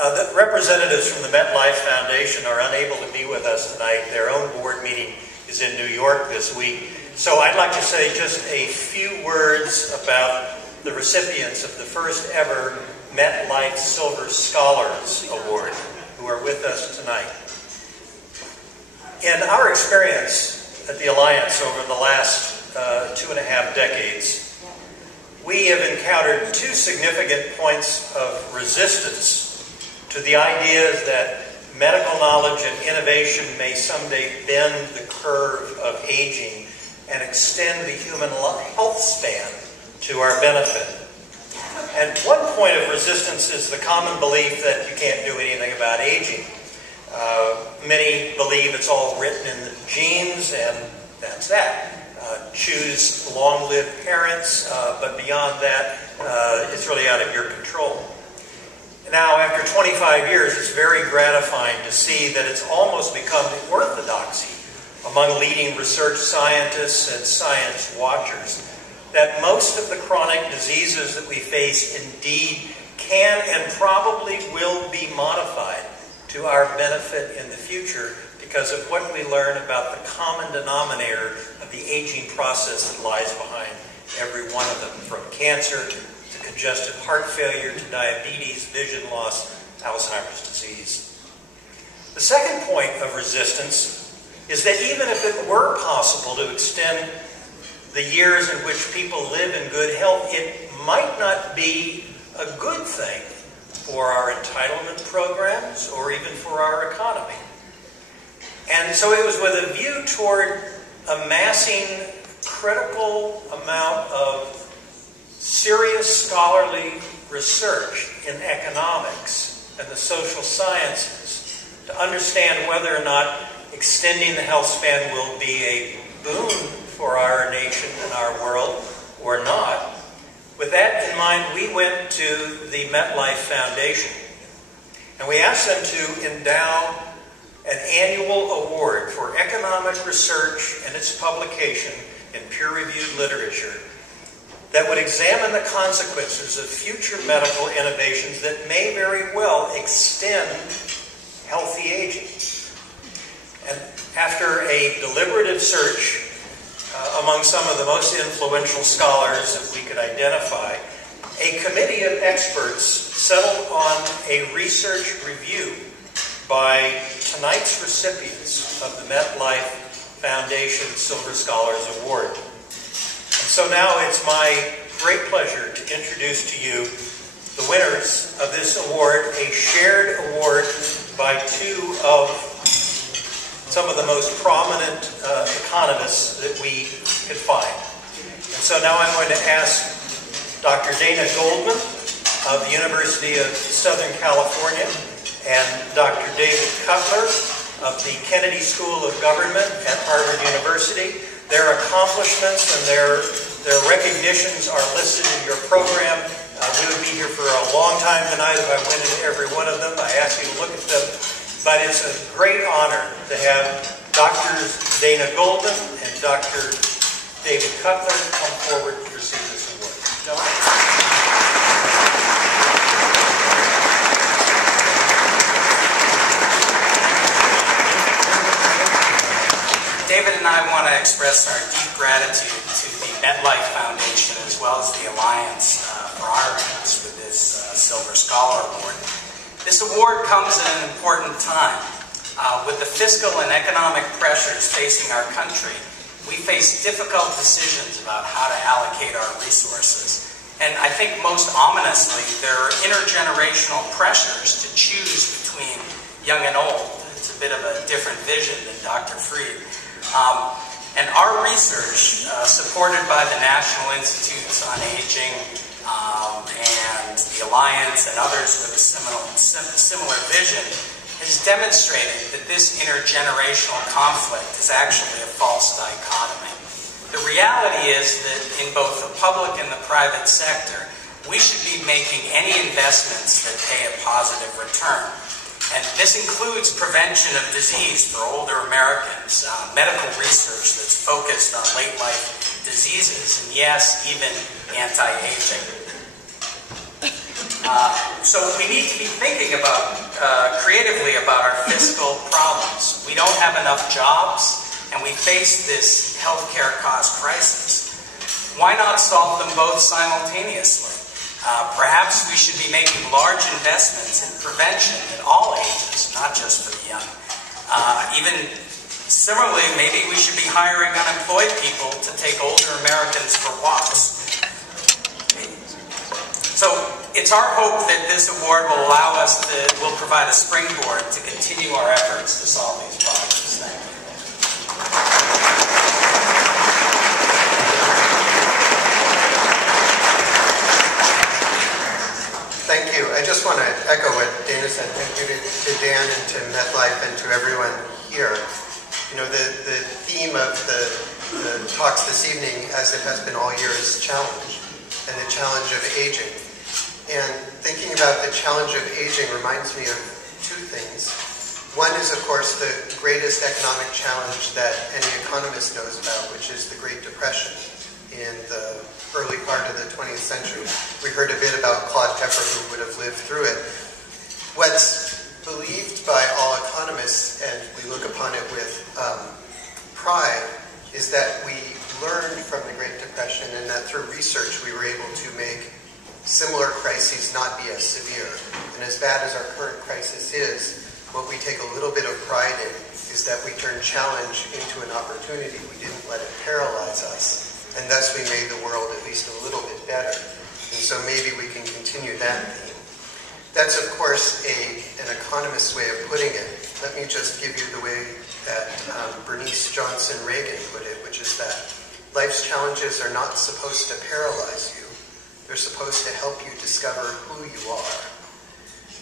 The representatives from the Metlife Foundation are unable to be with us tonight. Their own board meeting is in New York this week. So I'd like to say just a few words about the recipients of the first ever Metlife Silver Scholars Award, who are with us tonight. In our experience at the Alliance over the last 2.5 decades, we have encountered two significant points of resistance to the idea that medical knowledge and innovation may someday bend the curve of aging and extend the human health span to our benefit. And one point of resistance is the common belief that you can't do anything about aging. Many believe it's all written in the genes, and that's that. Choose long-lived parents, but beyond that, it's really out of your control. Now, after 25 years, it's very gratifying to see that it's almost become the orthodoxy among leading research scientists and science watchers that most of the chronic diseases that we face indeed can and probably will be modified to our benefit in the future because of what we learn about the common denominator of the aging process that lies behind every one of them, from cancer to congestive heart failure to diabetes, vision loss, Alzheimer's disease. The second point of resistance is that even if it were possible to extend the years in which people live in good health, it might not be a good thing for our entitlement programs or even for our economy. And so it was with a view toward amassing critical amount of serious scholarly research in economics and the social sciences to understand whether or not extending the health span will be a boon for our nation and our world or not. With that in mind, we went to the Metlife Foundation and we asked them to endow an annual award for economic research and its publication in peer-reviewed literature that would examine the consequences of future medical innovations that may very well extend healthy aging. And after a deliberative search among some of the most influential scholars that we could identify, a committee of experts settled on a research review by tonight's recipients of the Metlife Foundation Silver Scholars Award. And so now it's my great pleasure to introduce to you the winners of this award, a shared award by two of some of the most prominent economists that we could find. And so now I'm going to ask Dr. Dana Goldman of the University of Southern California and Dr. David Cutler of the Kennedy School of Government at Harvard University. Their accomplishments and their recognitions are listed in your program. We would be here for a long time tonight if I went into every one of them. I ask you to look at them. But it's a great honor to have Drs. Dana Goldman and Dr. David Cutler come forward to receive this award. Gentlemen. David and I want to express our deep gratitude to the Metlife Foundation as well as the Alliance for honoring us with this Silver Scholar Award. This award comes at an important time. With the fiscal and economic pressures facing our country, we face difficult decisions about how to allocate our resources. And I think most ominously, there are intergenerational pressures to choose between young and old. It's a bit of a different vision than Dr. Freed. And our research, supported by the National Institutes on Aging and the Alliance and others with a similar vision, has demonstrated that this intergenerational conflict is actually a false dichotomy. The reality is that in both the public and the private sector, we should be making any investments that pay a positive return. And this includes prevention of disease for older Americans, medical research that's focused on late life diseases, and yes, even anti-aging. So we need to be thinking about, creatively about our fiscal problems. We don't have enough jobs, and we face this healthcare cost crisis. Why not solve them both simultaneously? Perhaps we should be making large investments in prevention at all ages, not just for the young. Even similarly, maybe we should be hiring unemployed people to take older Americans for walks. So it's our hope that this award will allow us to, will provide a springboard to continue our efforts to solve these problems. Thank you. Thank you. I just want to echo what Dana said. Thank you to Dan and to Metlife and to everyone here. You know, the theme of the talks this evening, as it has been all year, is challenge, and the challenge of aging. And thinking about the challenge of aging reminds me of two things. One is, of course, the greatest economic challenge that any economist knows about, which is the Great Depression in the early part of the 20th century. We heard a bit about Claude Pepper, who would have lived through it. What's believed by all economists, and we look upon it with pride, is that we learned from the Great Depression, and that through research we were able to make similar crises not be as severe. And as bad as our current crisis is, what we take a little bit of pride in is that we turned challenge into an opportunity. We didn't let it paralyze us, and thus we made the world at least a little bit better. And so maybe we can continue that theme. That's, of course, an economist's way of putting it. Let me just give you the way that Bernice Johnson Reagan put it, which is that life's challenges are not supposed to paralyze you. They're supposed to help you discover who you are.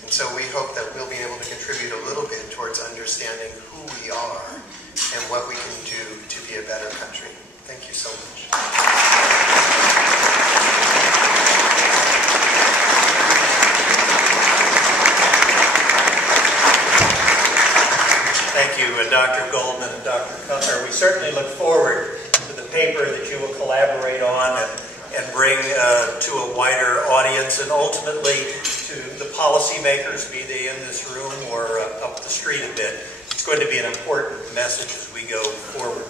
And so we hope that we'll be able to contribute a little bit towards understanding who we are and what we can do to be a better country. Thank you so much. Thank you, Dr. Goldman and Dr. Cutler. We certainly look forward to the paper that you will collaborate on and bring to a wider audience, and ultimately to the policymakers, be they in this room or up the street a bit. It's going to be an important message as we go forward.